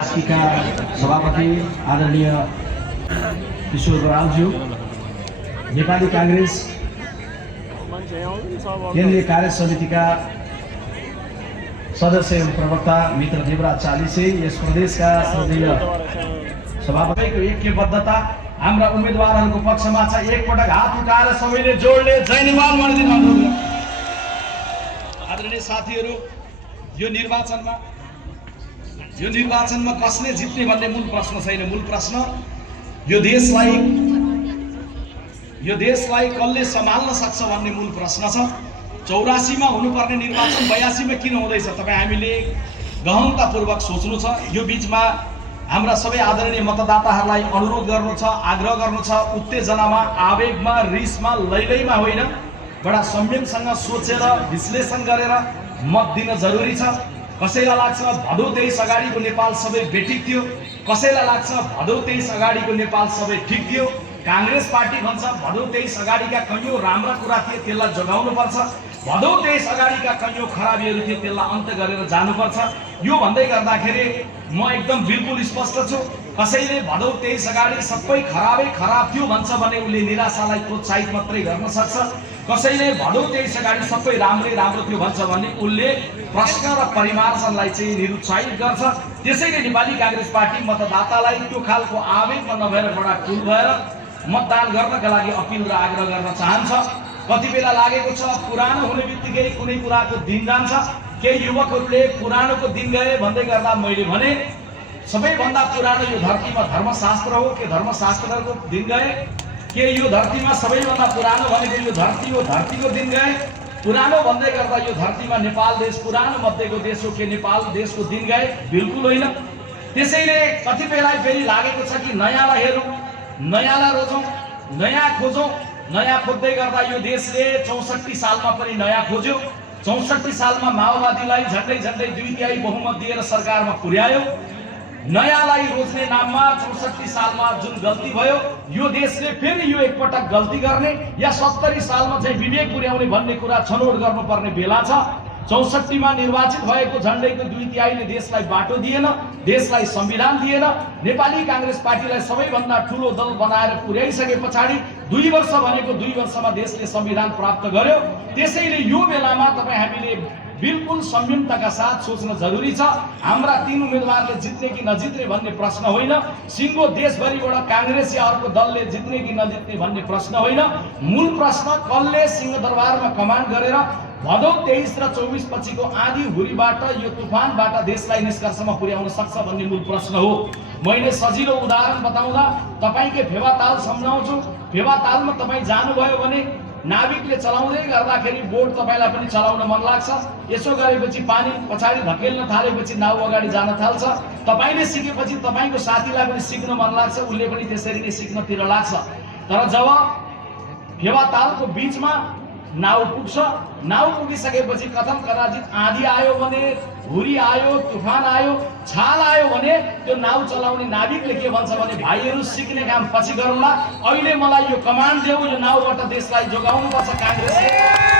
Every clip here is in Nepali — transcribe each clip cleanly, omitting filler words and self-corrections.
का सभापति आदरणीय किशोर बरालज्यू, नेपाली कांग्रेस केन्द्रीय कार्य समितिका सदस्य एवं प्रवक्ता मित्र देवराज चालिसे, यस प्रदेशका श्रद्धेय सभापतिको ऐक्यबद्धता हाम्रा उम्मेदवारहरूको पक्षमा छ। एकपटक हात उठाएर सबैले जोडले जय नेपाल भनिदिनु अनुरोध। आदरणीय साथीहरू, यो निर्वाचनमा कसले जित्ने भन्ने मूल प्रश्न छैन। मूल प्रश्न यो देशलाई कसले सम्हाल्न सक्छ भन्ने मूल प्रश्न छ। 84 मा हुनुपर्ने निर्वाचन 82 मा किन हुँदैछ, तपाईँ हामीले गहनतापूर्वक सोच्नु छ। यो बीचमा हाम्रा सबै आदरणीय मतदाताहरूलाई अनुरोध गर्नु छ, आग्रह गर्नु छ, उत्तेजनामा, आवेगमा, रिसमा, लैलैमा होइन, बडा संयमसँग सोचेर विश्लेषण गरेर मत दिन जरुरी छ। कसैलाई लाग्छ भदौ 23 अगाडिको नेपाल सबै बेठिक थियो, कसैलाई लाग्छ भदौ 23 अगाडिको नेपाल सबै ठिक थियो। कांग्रेस पार्टी भन्छ भदौ 23 अगाडिका कैयौं राम्रा कुरा थिए, त्यसलाई जोगाउनु पर्छ। भदौ 23 अगाडिका कैयौं खराबीहरू थिए, त्यसलाई अन्त्य गरेर जानुपर्छ। यो भन्दै गर्दाखेरि म एकदम बिल्कुल स्पष्ट छु। कसैले भदौ 23 अगाडि सबै खराबै खराब थियो भन्छ भने उसले निराशालाई प्रोत्साहित मात्रै गर्न सक्छ। कसैले भदौ 23 अगाडि सबै राम्रै राम्रो थियो भन्छ भने उसले प्रश्न र परिमार्जनलाई चाहिँ निरुत्साहित गर्छ। त्यसैले नेपाली कांग्रेस पार्टी मतदातालाई त्यो खालको आवेगमा नभएर बडा कुल भएर मतदान गर्नका लागि अपिल र आग्रह गर्न चाहन्छ। कति बेला लागेको छ पुरानो हुने बित्तिकै कुनै कुराको दिन जान्छ। केही युवकहरूले पुरानोको दिन गए भन्दै गर्दा मैले भने सबैभन्दा पुरानो यो धरतीमा धर्मशास्त्र हो के धर्मशास्त्रको दिन गए के यो धरतीमा सबैभन्दा पुरानो भनेको यो धरती हो, धरतीको दिन गए। पुरानो भन्दै गर्दा यो धरतीमा नेपाल देश पुरानो मध्येको देश हो के नेपाल देशको दिन गए? बिल्कुल होइन। त्यसैले कति बेला फेरि लागेको छ कि नयाँलाई हेरौँ, नयाँलाई रोजौँ, नयाँ खोजौँ। नयाँ खोज्दै गर्दा यो देशले 64 सालमा पनि नयाँ खोज्यो। 64 सालमा माओवादीलाई झन्डै 2/3 बहुमत दिएर सरकारमा पुर्यायो। नयाँलाई रोज्ने नाममा 64 सालमा जुन गल्ती भयो, यो देशले फेरि यो एकपटक गल्ती गर्ने या 70 सालमा चाहिँ विवेक पुर्याउने भन्ने कुरा छनौट गर्नुपर्ने बेला छ। 64 मा निर्वाचित भएको झन्डैको 2/3 देशलाई बाटो दिएन, देशलाई संविधान दिएन। नेपाली कांग्रेस पार्टीलाई सबैभन्दा ठूलो दल बनाएर पुर्याइसके पछाडि 2 वर्ष भनेको 2 वर्षमा देशले संविधान प्राप्त गर्यो। त्यसैले यो बेलामा तपाईँ हामीले बिल्कुल संयमताका साथ सोच्न जरुरी छ। हाम्रा 3 उम्मेदवारले जित्ने कि नजित्ने भन्ने प्रश्न होइन, सिङ्गो देशभरिबाट कांग्रेस या अर्को दलले जित्ने कि नजित्ने भन्ने प्रश्न होइन। मूल प्रश्न कसले सिंहदरबारमा कमान्ड गरेर भदौ 23 र 24 पछिको आँधी हुरीबाट यो तुफानबाट देशलाई निष्कर्षमा पुर्याउन सक्छ भन्ने मूल प्रश्न हो। मैले सजिलो उदाहरण बताउँदा तपाईकै फेवाताल सम्झाउँछु। फेवातालमा तपाईँ जानुभयो भने नाविकले चलाउँदै गर्दाखेरि बोट तपाईलाई पनि चलाउन मन लाग्छ। यसो गरेपछि पानी पछाडि धकेल्न थालेपछि नाउ अगाडि जान थाल्छ। तपाईले सिकेपछि तपाईको साथीलाई पनि सिक्न मन लाग्छ, उसले पनि त्यसरी नै सिक्नतिर लाग्छ। तर जब फेवातालको बीचमा नाउ पुग्छ, नाउ पुगिसकेपछि कथम कदाचित आँधी आयो भने, हुरी आयो, तुफान आयो, छाल आयो भने त्यो नाउ चलाउने नाविकले के भन्छ भने भाइहरू सिक्ने काम पछि गरौँला, अहिले मलाई यो कमान्ड देऊ, यो नाउबाट देशलाई जोगाउनु पर्छ कांग्रेसले।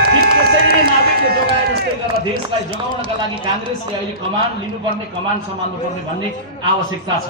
ठिक त्यसैले नाविकले जोगाए जस्तै गरेर देशलाई जोगाउनका लागि कांग्रेसले अहिले कमान्ड लिनुपर्ने, कमान्ड सम्हाल्नु पर्ने भन्ने आवश्यकता छ।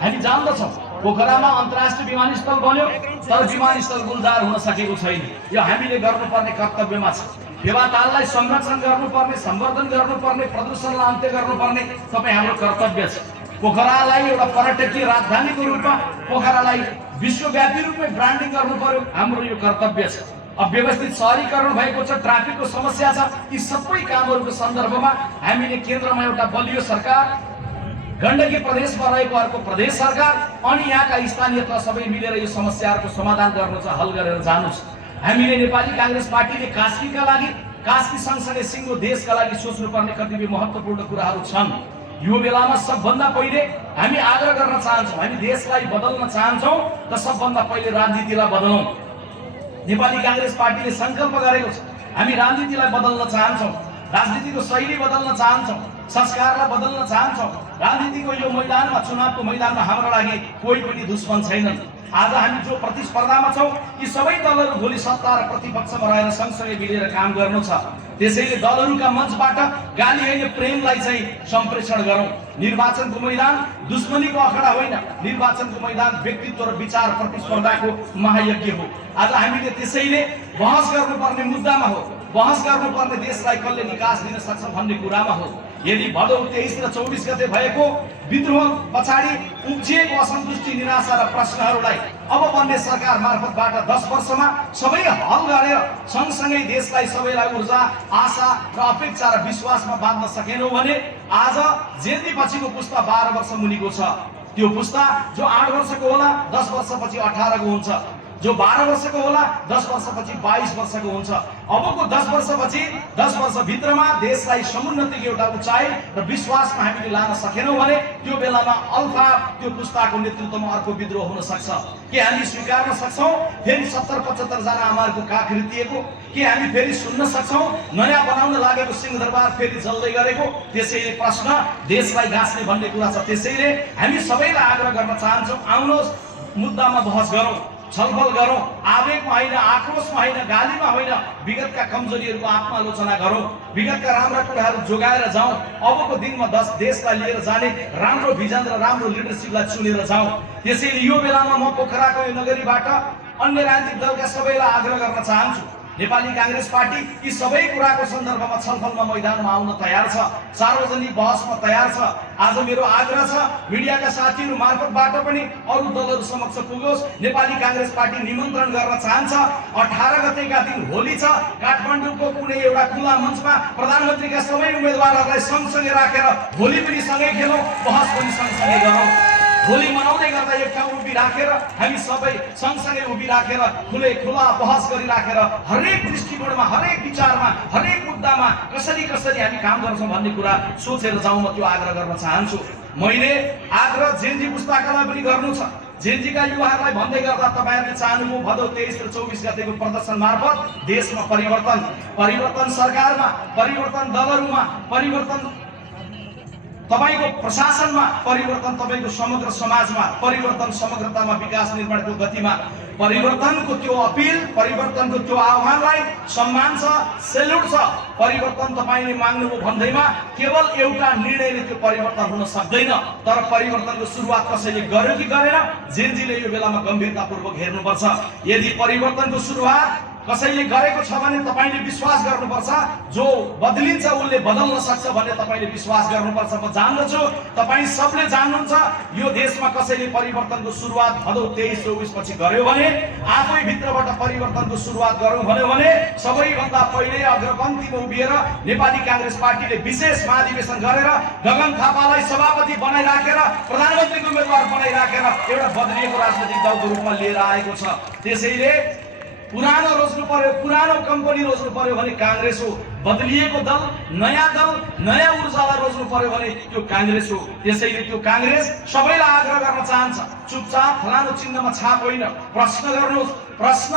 हामी जान्दछौँ पोखरामा अन्तर्राष्ट्रिय विमानस्थल बन्यो, तर विमानस्थल गुलजार हुन सकेको छैन। यो हामीले गर्नुपर्ने कर्तव्यमा छ। फेवाताललाई संरक्षण गर्नुपर्ने, सम्वर्धन गर्नुपर्ने, प्रदूषणलाई अन्त्य गर्नुपर्ने तपाईँ हाम्रो कर्तव्य छ। पोखरालाई एउटा पर्यटकीय राजधानीको रूपमा, पोखरालाई विश्वव्यापी रूपमा ब्रान्डिङ गर्नु पर्यो, हाम्रो यो कर्तव्य छ। अव्यवस्थित शहरीकरण भएको छ, ट्राफिकको समस्या छ। यी सबै कामहरूको सन्दर्भमा हामीले केन्द्रमा एउटा बलियो सरकार, गण्डकी प्रदेशमा रहेको अर्को प्रदेश सरकार अनि यहाँका स्थानीय तह सबै मिलेर यो समस्याहरूको समाधान गर्नु छ, हल गरेर जानु छ। हामीले नेपाली कांग्रेस पार्टीले कास्कीका लागि, कास्की सँगसँगै सिङ्गो देशका लागि सोच्नुपर्ने कतिपय महत्त्वपूर्ण कुराहरू छन्। यो बेलामा सबभन्दा पहिले हामी आग्रह गर्न चाहन्छौँ, हामी देशलाई बदल्न चाहन्छौँ त सबभन्दा पहिले राजनीतिलाई बदलौँ। नेपाली कांग्रेस पार्टीले संकल्प गरेको छ, हामी राजनीतिलाई बदल्न चाहन्छौँ, राजनीतिको शैली बदल्न चाहन्छौँ, संस्कारलाई बदल्न चाहन्छौँ। राजनीतिको यो मैदानमा, चुनावको मैदानमा हाम्रो लागि कोही पनि दुश्मन छैनन्। आज हामी जो प्रतिस्पर्धामा छौँ, यी सबै दलहरू भोलि सत्ता र प्रतिपक्षमा रहेर सँगसँगै मिलेर काम गर्नु छ। त्यसैले दलहरूका मञ्चबाट गाली होइन प्रेमलाई चाहिँ सम्प्रेषण गरौँ। निर्वाचनको मैदान दुश्मनीको अखडा होइन, निर्वाचनको मैदान व्यक्तित्व र विचार प्रतिस्पर्धाको महायज्ञ हो। आज हामीले त्यसैले बहस गर्नुपर्ने मुद्दामा हो, बहस गर्नुपर्ने देशलाई कसले निकास दिन सक्छ भन्ने कुरामा हो। यदि भदौ 23 र 24 गते भएको विद्रोह पछाडि उब्जिएको असन्तुष्टि, निराशा र प्रश्नहरूलाई अब बन्ने सरकार मार्फतबाट 10 वर्षमा सबै हल गरेर सँगसँगै देशलाई सबैलाई ऊर्जा, आशा र अपेक्षा र विश्वासमा बाँध्न सकेनौँ भने आज जेलदी पछिको पुस्ता 12 वर्ष मुनिको छ। त्यो पुस्ता जो 8 वर्षको होला 10 वर्षपछि 18 को हुन्छ, जो 12 वर्षको होला 10 वर्षपछि 22 वर्षको हुन्छ। अबको 10 वर्षपछि 10 वर्षभित्रमा देशलाई समुन्नतिको एउटा उचाइ र विश्वासमा हामीले लान सकेनौँ भने त्यो बेलामा अल्फा त्यो पुस्ताको नेतृत्वमा अर्को विद्रोह हुन सक्छ। के हामी स्वीकार्न सक्छौँ फेरि 70-75 जना आमाहरूको काख रितिएको? के हामी फेरि सुन्न सक्छौँ नयाँ बनाउन लागेको सिंहदरबार फेरि जल्दै गरेको? त्यसैले प्रश्न देशलाई गाँच्ने भन्ने कुरा छ। त्यसैले हामी सबैलाई आग्रह गर्न चाहन्छौँ, आउनुहोस् मुद्दामा बहस गरौँ, छलफल गरौँ, आवेगमा होइन, आक्रोशमा होइन, गालीमा होइन, विगतका कमजोरीहरूको आत्मालोचना गरौँ, विगतका राम्रा कुराहरू जोगाएर जाउँ। अबको दिनमा देशलाई लिएर जाने राम्रो भिजन र राम्रो लिडरसिपलाई चुनेर जाउँ। त्यसैले यो बेलामा म पोखराको यो नगरीबाट अन्य राजनीतिक दलका सबैलाई आग्रह गर्न चाहन्छु, नेपाली कांग्रेस पार्टी यी सबै कुराको सन्दर्भमा छलफलमा मैदानमा आउन तयार छ, सार्वजनिक बहसमा तयार छ। आज मेरो आग्रह छ मिडियाका साथीहरू मार्फतबाट पनि अरू दलहरू समक्ष पुगोस्। नेपाली कांग्रेस पार्टी निमन्त्रण गर्न चाहन्छ 18 गतेका दिन होली छ, काठमाडौँको कुनै एउटा खुला मञ्चमा प्रधानमन्त्रीका सबै उम्मेदवारहरूलाई सँगसँगै राखेर होली पनि सँगै खेलौँ, बहस पनि सँगसँगै गरौँ। होली मनाउँदै गर्दा एक ठाउँ उभि राखेर हामी सबै सँगसँगै उभि राखेर खुला बहस गरिराखेर हरेक दृष्टिकोणमा, हरेक विचारमा, हरेक मुद्दामा कसरी हामी काम गर्छौँ भन्ने कुरा सोचेर जाउँ। म त्यो आग्रह गर्न चाहन्छु। मैले आग्रह जेनजी पुस्ताकालाई पनि गर्नु छ। जेनजीका युवाहरूलाई भन्दै गर्दा तपाईँहरूले चाहनुभयो भदौ 23 र 24 गतेको प्रदर्शन मार्फत देशमा परिवर्तन सरकारमा, परिवर्तन दलहरूमा, परिवर्तन तपाईको प्रशासनमा, परिवर्तन तपाईको समग्र समाजमा, परिवर्तन समग्रतामा, विकास निर्माणको गतिमा, परिवर्तनको त्यो अपिल, परिवर्तनको त्यो आह्वानलाई सम्मान छ, सेल्युट छ। परिवर्तन तपाईले माग्नुभयो भन्दैमा केवल एउटा निर्णयले त्यो परिवर्तन हुन सक्दैन, तर परिवर्तनको सुरुवात कसैले गर्यो कि गरेन जेनजीले यो बेलामा गम्भीरतापूर्वक हेर्नुपर्छ। यदि परिवर्तनको सुरुवात कसैले गरेको छ भने तपाईले विश्वास गर्नुपर्छ, जो बदलिन्छ उसले बदल्न सक्छ भन्ने तपाईले विश्वास गर्नुपर्छ। म जान्दछु तपाई सबले जान्नुहुन्छ यो देशमा कसैले परिवर्तनको सुरुवात भदौ 23-24 पछि गर्यो भने, आफै भित्रबाट परिवर्तनको सुरुवात गरौँ भन्यो भने सबैभन्दा पहिले अग्रपन्थीमा उभिएर नेपाली कांग्रेस पार्टीले विशेष महाधिवेशन गरेर गगन थापालाई सभापति बनाइराखेर प्रधानमन्त्रीको उम्मेदवार बनाइराखेर एउटा बदलिएको राजनैतिक दलको रूपमा लिएर आएको छ। त्यसैले पुरानो रोज्नु पर्यो, पुरानो कम्पनी रोज्नु पर्यो भने कांग्रेस हो, बदलिएको दल, नयाँ ऊर्जालाई रोज्नु पर्यो भने त्यो कांग्रेस हो। त्यसैले त्यो कांग्रेस सबैलाई आग्रह गर्न चाहन्छ, चुपचाप फलानु चिन्हमा छाप होइन, प्रश्न गर्नुहोस्। प्रश्न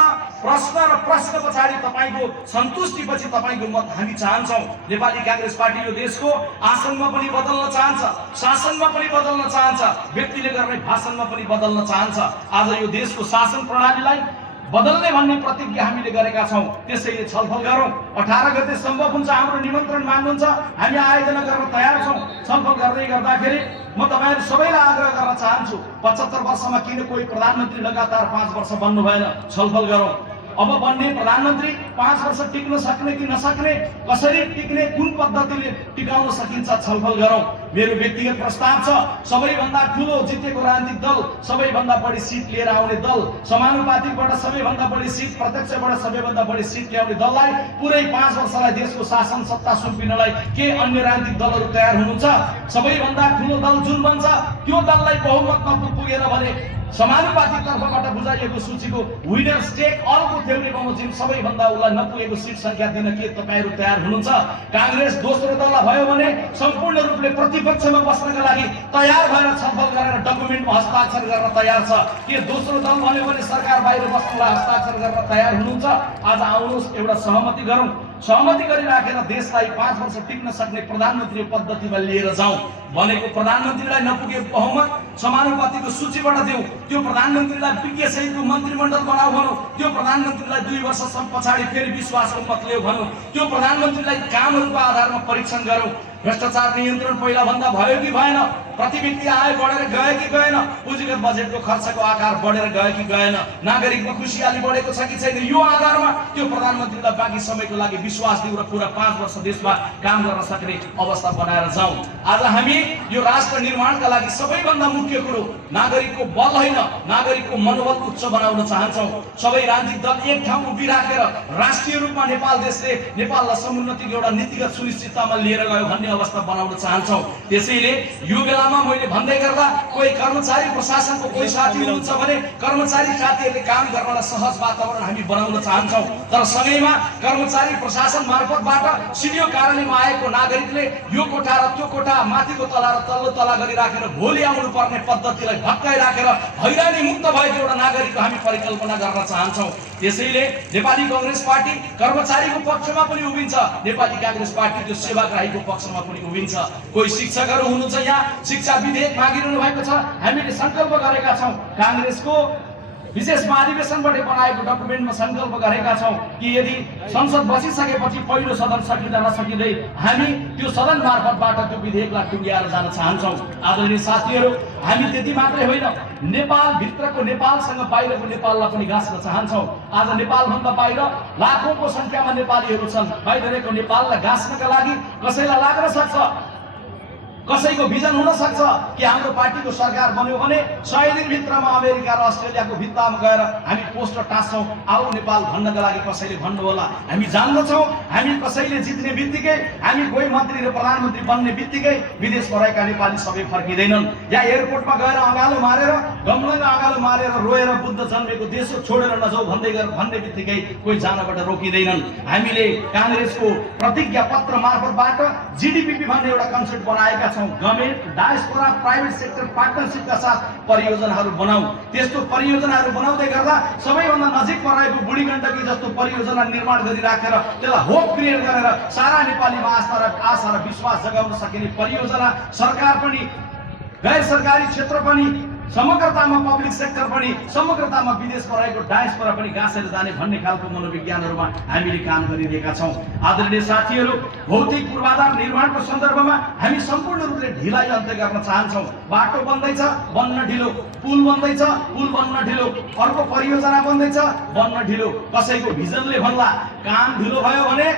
र प्रश्न पछाडि तपाईको सन्तुष्टिपछि तपाईको मत हामी चाहन्छौँ। नेपाली कांग्रेस पार्टी यो देशको आसनमा पनि बदल्न चाहन्छ, शासनमा पनि बदल्न चाहन्छ, व्यक्तिले गर्ने भाषणमा पनि बदल्न चाहन्छ। आज यो देशको शासन प्रणालीलाई बदल्ने भन्ने प्रतिज्ञा हामीले गरेका छौँ। त्यसैले छलफल गरौँ। 18 गते सम्भव हुन्छ हाम्रो निमन्त्रण मान्नुहुन्छ, हामी आयोजना गर्न तयार छौँ। छलफल गर्दै गर्दाखेरि म तपाईहरु सबैलाई आग्रह गर्न चाहन्छु, 75 वर्षमा किन कोही प्रधानमन्त्री लगातार 5 वर्ष बन्नु भएन? छलफल गरौँ। अब बन्ने प्रधानमन्त्री 5 वर्ष टिक्न सक्ने कि नसक्ने, कसरी टिक्ने, कुन पद्धतिले टिकाउन सकिन्छ, छलफल गरौँ। मेरो व्यक्तिगत प्रस्ताव छ, सबैभन्दा ठुलो जितेको राजनीतिक दल, सबैभन्दा बढी सिट लिएर आउने दल, समानुपातिकबाट सबैभन्दा बढी सिट, प्रत्यक्षबाट सबैभन्दा बढी सिट ल्याउने दललाई पुरै 5 वर्षलाई देशको शासन सत्ता सुम्पिनलाई के अन्य राजनीतिक दलहरू तयार हुनुहुन्छ? सबैभन्दा ठुलो दल जुन बन्छ त्यो दललाई बहुमतमा पुगेन भने समानुपातिक तर्फबाट बुझाइएको सूचीको विनर्स टेक अलको थ्योरी बमोजिम सबैभन्दा उसलाई नपुगेको सिट संख्या दिन के तपाईहरु तयार हुनुहुन्छ? कांग्रेस दोस्रो दललाई भयो भने सम्पूर्ण रूपले प्रतिपक्षमा बस्नका लागि तयार भएर छलफल गरेर डकुमेन्टमा हस्ताक्षर गर्न तयार छ। के दोस्रो दल भन्यो भने सरकार बाहिर बस्नलाई हस्ताक्षर गर्न तयार हुनुहुन्छ? आज आउनुहोस् एउटा सहमति गरौँ। सहमति गरिराखेर देशलाई 5 वर्ष टिक्न सक्ने प्रधानमन्त्री पद्धतिमा लिएर जाउँ भनेको प्रधानमन्त्रीलाई नपुगे बहुमत समानुपातिको सूचीबाट देऊ, त्यो प्रधानमन्त्रीलाई विज्ञ सहितको मन्त्रीमण्डल बनाऊ भनौँ, त्यो प्रधानमन्त्रीलाई 2 वर्षसम्म पछाडि फेरि विश्वासको मत ल्याऊ भनौँ, त्यो प्रधानमन्त्रीलाई कामहरूको आधारमा परीक्षण गरौँ। भ्रष्टाचार नियन्त्रण पहिला भन्दा भयो कि भएन, प्रति व्यक्ति आय बढेर गयो कि गएन, पुँजीगत बजेटको खर्चको आकार बढेर गयो कि गएन, नागरिकमा खुसियाली बढेको छ कि छैन, यो आधारमा त्यो प्रधानमन्त्रीलाई बाँकी समयको लागि विश्वास दिउँ र पुरा 5 वर्ष देशमा काम गर्न सक्ने अवस्था बनाएर जाउँ। आज हामी यो राष्ट्र निर्माणका लागि सबैभन्दा मुख्य कुरो नागरिकको बल होइन, नागरिकको मनोबल उच्च बनाउन चाहन्छौँ। सबै राजनीतिक दल एक ठाउँ उभिराखेर राष्ट्रिय रूपमा नेपाल देशले नेपाललाई समुन्नतिको एउटा नीतिगत सुनिश्चिततामा लिएर गयो भन्ने अवस्था बनाउन चाहन्छौँ। त्यसैले यो बेलामा मैले भन्दै गर्दा कोही कर्मचारी प्रशासनको कोही साथी हुनुहुन्छ भने कर्मचारी साथीहरूले काम गर्नलाई सहज वातावरण हामी बनाउन चाहन्छौँ, तर सँगैमा कर्मचारी प्रशासन मार्फतबाट सिडिओ कार्यालयमा आएको नागरिकले यो कोठा र त्यो कोठा, माथिको तला र तल्लो तला गरिराखेर भोलि आउनु पर्ने पद्धतिलाई भत्काइराखेर हैरानी मुक्त भएको एउटा नागरिकको हामी परिकल्पना गर्न चाहन्छौँ। त्यसैले नेपाली कांग्रेस पार्टी कर्मचारीको पक्षमा पनि उभिन्छ, नेपाली कांग्रेस पार्टी त्यो सेवाग्राहीको पक्षमा पनि उभिन्छ। कोही शिक्षकहरू हुनुहुन्छ यहाँ, शिक्षा विधेयक मागिरहनु भएको छ, हामीले संकल्प गरेका छौँ। कांग्रेसको विशेष महाधिवेशनबाट बनाएको डकुमेन्टमा संकल्प गरेका छौँ कि यदि संसद बसिसकेपछि पहिलो सदन सकिँदा नसकिँदै हामी त्यो सदन मार्फतबाट त्यो विधेयकलाई टुङ्ग्याएर जान चाहन्छौँ। आदरणीय साथीहरू, हामी त्यति मात्रै होइन, नेपाल भित्रको नेपालसँग बाहिरको नेपाललाई पनि गाँच्न चाहन्छौँ। आज नेपालभन्दा बाहिर लाखौँको संख्यामा नेपालीहरू छन्। बाहिरको नेपाललाई गाँच्नका लागि कसैलाई लाग्न सक्छ, कसैको भिजन हुन सक्छ कि हाम्रो पार्टीको सरकार बन्यो भने 100 दिनभित्रमा अमेरिका र अस्ट्रेलियाको भित्तामा गएर हामी पोस्टर टाँच्छौँ, आऊ नेपाल भन्नका लागि कसैले भन्नु होला। हामी जान्दछौँ, हामी कसैले जित्ने बित्तिकै, हामी कोही मन्त्री र प्रधानमन्त्री बन्ने बित्तिकै विदेशमा रहेका नेपाली सबै फर्किँदैनन्। या एयरपोर्टमा गएर अँगालो मारेर, गमलङ्ग अँगालो मारेर रोएर बुद्ध जन्मेको देश छोडेर नजाऊ भन्ने बित्तिकै कोही जानबाट रोकिँदैनन्। हामीले कांग्रेसको प्रतिज्ञा पत्र मार्फतबाट जीडीपी भन्ने एउटा कन्सेप्ट बनाएका छौँ। गभर्नमेन्ट, डायस्पोरा, प्राइभेट सेक्टर पार्टनरसिपका साथ परियोजनाहरू बनाऊ। त्यस्तो परियोजनाहरू बनाउँदै गर्दा सबैभन्दा नजिकमा रहेको बुढी गण्डकी जस्तो परियोजना निर्माण गरिराखेर त्यसलाई होप क्रिएट गरेर सारा नेपालीमा आशा र विश्वास जगाउन सकिने परियोजना सरकार पनि, गैर सरकारी क्षेत्र पनि, समग्रतामा पब्लिक सेक्टर पनि, समग्रतामा विदेशमा रहेको डायस्पोरा पनि गाँसेर जाने भन्ने खालको मनोविज्ञानहरूमा हामीले काम गरिरहेका छौँ। आदरणीय साथीहरू, भौतिक पूर्वाधार निर्माणको सन्दर्भमा हामी सम्पूर्ण रूपले ढिलाइ अन्त्य गर्न चाहन्छौँ। बाटो बन्दैछ, बन्न ढिलो, पुल बन्दैछ, पुल बन्न ढिलो, अर्को परियोजना बन्दैछ, बन्न ढिलो। कसैको भिजनले भन्ला काम ढिलो भयो भने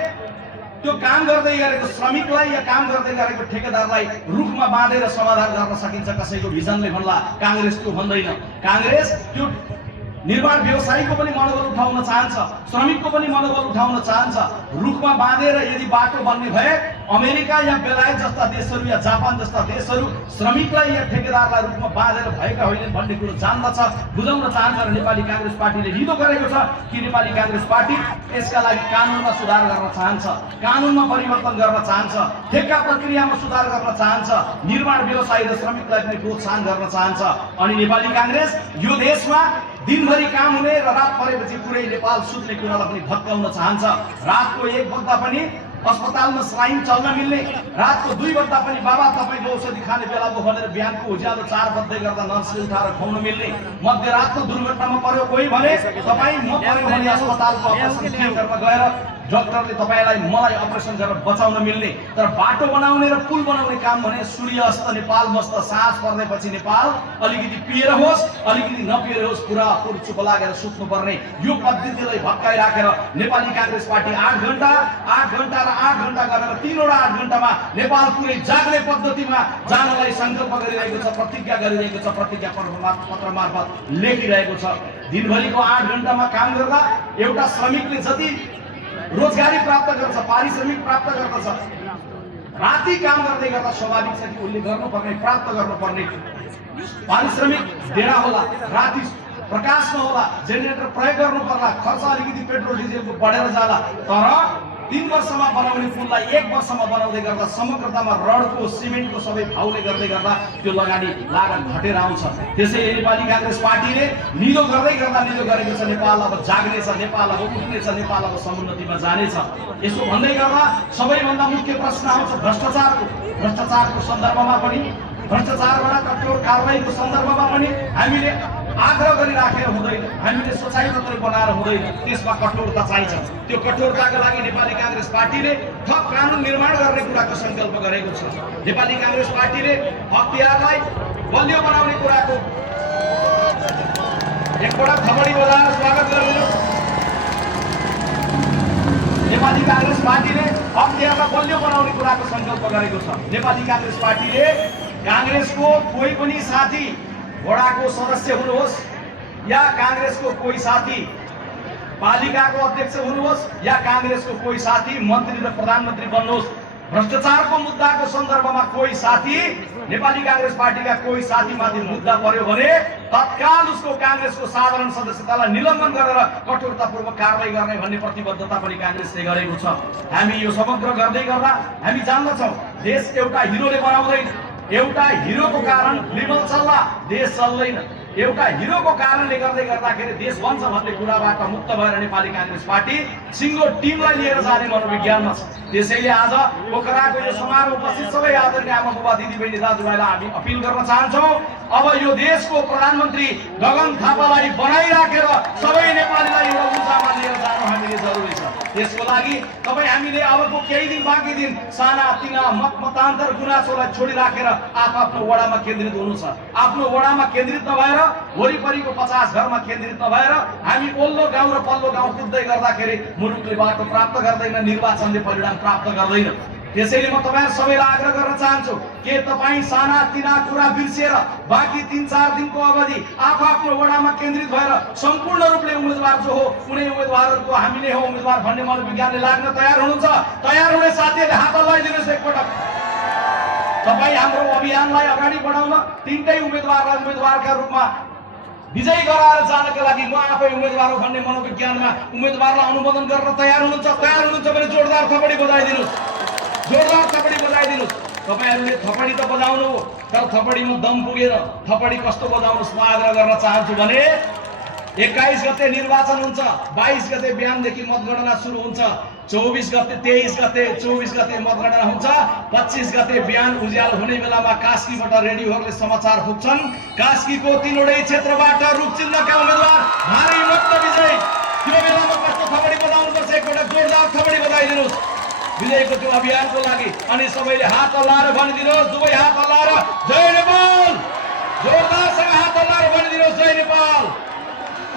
त्यो काम गर्दै गरेको श्रमिकलाई या काम गर्दै गरेको ठेकेदारलाई रुखमा बाँधेर समाधान गर्न सकिन्छ। कसैको भिजनले भन्ला, कांग्रेस त्यो भन्दैन। कांग्रेस त्यो निर्माण व्यवसायीको पनि मनोबल उठाउन चाहन्छ, श्रमिकको पनि मनोबल उठाउन चाहन्छ। रुखमा बाँधेर यदि बाटो बन्ने भए अमेरिका या बेलायत जस्ता देशहरू या जापान जस्ता देशहरू श्रमिकलाई या ठेकेदारलाई रुखमा बाँधेर भएका होइनन् भन्ने कुरो जान्दछ, बुझाउन चाहन्छ। र नेपाली कांग्रेस पार्टीले निदो गरेको छ कि नेपाली कांग्रेस पार्टी यसका लागि कानुनमा सुधार गर्न चाहन्छ, कानुनमा परिवर्तन गर्न चाहन्छ, ठेक्का प्रक्रियामा सुधार गर्न चाहन्छ, निर्माण व्यवसायी र श्रमिकलाई पनि प्रोत्साहन गर्न चाहन्छ। अनि नेपाली कांग्रेस यो देशमा दिनभरि काम हुने र रात परेपछि पुरै नेपाल सुत्ने कुरालाई पनि भत्काउन चाहन्छ। रातको 1 बज्दा पनि अस्पतालमा स्लाइन चल्न मिल्ने, रातको 2 बज्दा पनि बाबा तपाईको औषधि खाने बेला भयो भनेर बिहानको उज्यालो 4 बज्दै गर्दा नर्सले उठाएर खुवाउन मिल्ने, मध्यरातको दुर्घटनामा पर्यो कोही भने तपाईँ म पर्यो भने अस्पतालको अपरेसन थिएटरमा गएर डाक्टरले तपाईलाई मलाई अपरेसन गरेर बचाउन मिल्ने। तर बाटो बनाउने र पुल बनाउने काम भने सूर्य अस्त नेपाल मस्त, साँझ पर्दैपछि नेपाल अलिकति पिएर होस् अलिकति नपिएर होस् पुरा चुप लागेर सुत्नु पर्ने यो पद्धतिलाई भत्काइराखेर नेपाली कांग्रेस पार्टी 8 घण्टा र 8 घण्टा गरेर 3 वटा 8 घण्टामा नेपाल पुरै जाग्ने पद्धतिमा जानलाई संकल्प गरिरहेको छ, प्रतिज्ञा गरिरहेको छ, प्रतिज्ञा पत्र मार्फत लेखिरहेको छ। दिनभरिको 8 घण्टामा काम गर्दा एउटा श्रमिकले जति रोजगारी प्राप्त गर्छ, पारिश्रमिक प्राप्त गर्दछ, राति काम गर्दै गर्दा स्वाभाविक छ कि उनले गर्नुपर्ने प्राप्त गर्नुपर्ने पारिश्रमिक देना होला, राति प्रकाश नहोला, जेनेरेटर प्रयोग गर्नु पर्ला, खर्च अलिकति पेट्रोल डिजेलको बढेर जाला। तर 3 वर्षमा बनाउने पुललाई 1 वर्षमा बनाउँदै गर्दा समग्रतामा रडको सिमेन्टको सबै भाउले गर्दै गर्दा त्यो लगानी लागत घटेर आउँछ। त्यसैले नेपाली कांग्रेस पार्टीले निलो गर्दै गर्दा निलो गरेको छ। नेपाल अब जाग्नेछ, नेपाल अब उठ्नेछ, नेपाल अब समुन्नतिमा जानेछ। यसो भन्दै गर्दा सबैभन्दा मुख्य प्रश्न आउँछ भ्रष्टाचारको सन्दर्भमा पनि, भ्रष्टाचारबाट कठोर कारबाहीको सन्दर्भमा पनि हामीले आग्रह गरिराखेर हुँदैन, हामीले सोचाइ मात्रै बनाएर हुँदैन, त्यसमा कठोरता चाहिन्छ। त्यो कठोरताका लागि नेपाली कांग्रेस पार्टीले थप कानुन निर्माण गर्ने कुराको संकल्प गरेको छ। नेपाली कांग्रेस पार्टीले अख्तियारलाई बलियो बनाउने कुराको एकपटक थपडी बजाएर स्वागत गर्दिनु। नेपाली कांग्रेस पार्टीले अख्तियारलाई बलियो बनाउने कुराको संकल्प गरेको छ। नेपाली कांग्रेस पार्टीले कांग्रेसको कोही पनि साथी वडाको सदस्य हुनुहोस् या कांग्रेसको कोही साथी पालिकाको अध्यक्ष हुनुहोस् या कांग्रेसको कोही साथी मन्त्री र प्रधानमन्त्री बन्नुहोस्, भ्रष्टाचारको मुद्दाको सन्दर्भमा कोही साथी नेपाली कांग्रेस पार्टीका कोही साथीमाथि मुद्दा पर्यो भने तत्काल उसको कांग्रेसको साधारण सदस्यतालाई निलम्बन गरेर कठोरतापूर्वक कारबाही गर्ने भन्ने प्रतिबद्धता पनि कांग्रेसले गरेको छ। हामी यो समग्र गर्दै गर्दा हामी जान्दछौँ देश एउटा हिरोले बनाउँदैन, एउटा हिरोको कारण निर्मल चल्ला देश चल्दैन। एउटा हिरोको कारणले गर्दाखेरि देश बन्छ भन्ने कुराबाट मुक्त भएर नेपाली कांग्रेस पार्टी सिङ्गो टिमलाई लिएर जाने मनोविज्ञानमा छ। त्यसैले आज पोखराको यो समारोह उपस्थित सबै आदरणीय आमा बुबा दिदीबहिनी दाजुभाइलाई हामी अपिल गर्न चाहन्छौँ, अब यो देशको प्रधानमन्त्री गगन थापालाई बनाइराखेर सबै नेपालीलाई एउटा ऊर्जामा लिएर जानु हामीले जरुरी छ। त्यसको लागि तपाईँ हामीले अबको केही दिन बाँकी दिन साना तिना मतान्तर गुनासोलाई छोडिराखेर आफ्नो वडामा केन्द्रित हुनु छ। आफ्नो वडामा केन्द्रित नभएर वरिपरिको 50 घरमा केन्द्रित नभएर हामी ओल्लो गाउँ र पल्लो गाउँ कुद्दै गर्दाखेरि मुलुकले बाटो प्राप्त गर्दैन, निर्वाचनले परिणाम प्राप्त गर्दैन। त्यसैले म तपाईहरु सबैलाई आग्रह गर्न चाहन्छु के तपाई साना तिना कुरा बिर्सेर बाँकी 3-4 दिनको अवधि आफ्नो वडामा केन्द्रित भएर सम्पूर्ण रूपले उम्मेदवार जो हो कुनै उम्मेदवारहरुको हामी नै हो उम्मेदवार भन्ने मनोविज्ञानले लाग्न तयार हुनुहुन्छ? तयार हुने साथीहरुले हात हल्लाइदिनुस् एकपटक। तपाई हाम्रो अभियानलाई अगाडि बढाउन तीनटै उम्मेदवारलाई उम्मेदवारका रूपमा विजयी गराएर जानका लागि म आफै उम्मेदवार हो भन्ने मनोविज्ञानमा उम्मेदवारलाई अनुमोदन गर्न तयार हुनुहुन्छ? तयार हुनुहुन्छ भने जोरदार थपडी बजाइदिनुस्, जोरदार थपडी बजाइदिनुस्। तपाईहरुले थपडी त बजाउनु हो तर थपडीमा दम पुगेन। थपडी कस्तो बजाउनुस् म आग्रह गर्न चाहन्छु भने 21 गते निर्वाचन हुन्छ, 22 गते बिहानदेखि मतगणना सुरु हुन्छ, 23 गते 23 गते 24 गते मतगणना हुन्छ, 25 गते बिहान उज्यालो हुने बेलामा कास्कीबाट रेडियोहरूले समाचार पुग्छन्। कास्कीको 3वटै क्षेत्रबाट रुखचिन्हका उम्मेदवार भारी मत विजय। त्यो बेलामा कस्तो थपडी बजाउनुपर्छ एकपटक जोरदार थपडी बजाइदिनुस् विजयको त्यो अभियानको लागि। अनि सबैले हात हल्लाएर भनिदिनुहोस्, दुवै हात हल्लाएर जय नेपाल, जोरदारसँग हात हल्लाएर भनिदिनुहोस् जय नेपाल।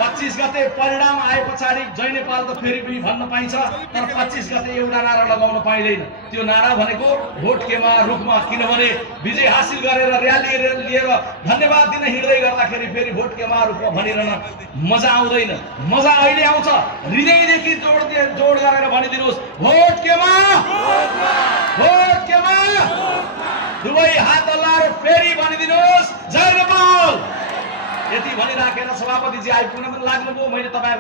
25 गते परिणाम आए पछाडि जय नेपाल त फेरि पनि भन्न पाइन्छ, तर 25 गते एउटा नारा लगाउन पाइदैन। त्यो नारा भनेको भोट केमा रुखमा, किनभने विजय हासिल गरेर र्याली लिएर धन्यवाद दिन हिँड्दै गर्दाखेरि फेरि भोट केमा रुखमा भनिरहन मजा आउँदैन। मजा अहिले आउँछ हृदयदेखि जोड गरेर भनिदिनुहोस् भोट केमा, भोट केमा। दुवै हात हल्लाएर फेरि भनिदिनुहोस् जय नेपाल। यति भनिराखेर सभापतिजी आइपुग्न पनि लाग्नुभयो। मैले तपाईहरुको